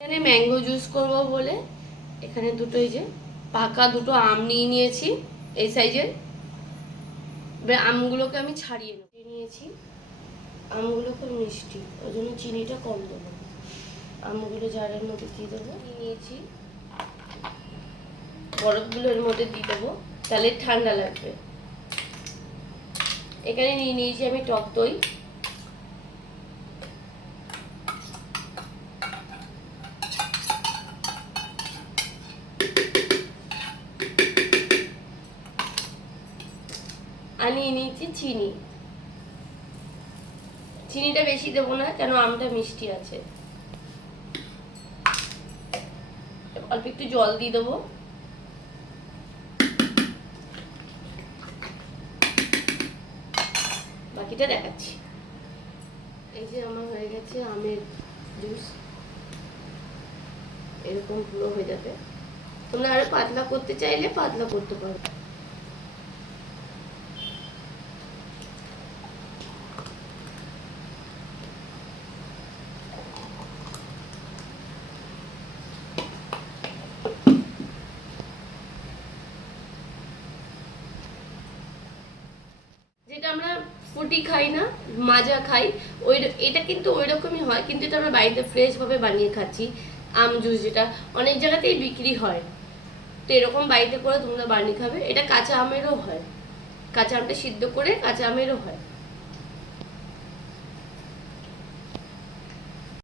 এখানে mango juice করব বলে এখানে দুটো এই যে পাকা দুটো আম নিয়ে নিয়েছি এই সাইজের। এবার আমগুলোকে আমি ছাড়িয়ে নিয়েছি। আমগুলো খুব মিষ্টি, ওই জন্য চিনিটা কম দেবো। আমগুলো জারের মধ্যে দিয়ে দেবো। নিয়েছি, বরফগুলো এর মধ্যে দিয়ে দেবো, তাহলে ঠান্ডা লাগবে। এখানে নিয়ে নিয়েছি আমি টক দই। আর নিয়ে নিয়েছি চিনি। চিনিটা বেশি দেবো না, কেন আমটা মিষ্টি আছে। অল্প একটু জল দিয়ে দেবো। বাকিটা দেখাচ্ছি। এই যে আমার হয়ে গেছে আমের জুস, এরকম পুরো হয়ে যাবে। তোমরা আরো পাতলা করতে চাইলে পাতলা করতে পারো। যেটা আমরা ফুটি খাই না, মাজা খাই, ওই এটা কিন্তু ওই রকমই হয়, কিন্তু এটা আমরা বাড়িতে ফ্রেশ ভাবে বানিয়ে খাচ্ছি। আম জুস যেটা অনেক জায়গাতেই বিক্রি হয়, তো এরকম বাড়িতে করে তোমরা বানিয়ে খাবে। এটা কাঁচা আমেরও হয়, কাঁচা আমটা সিদ্ধ করে কাঁচা আমেরও হয়।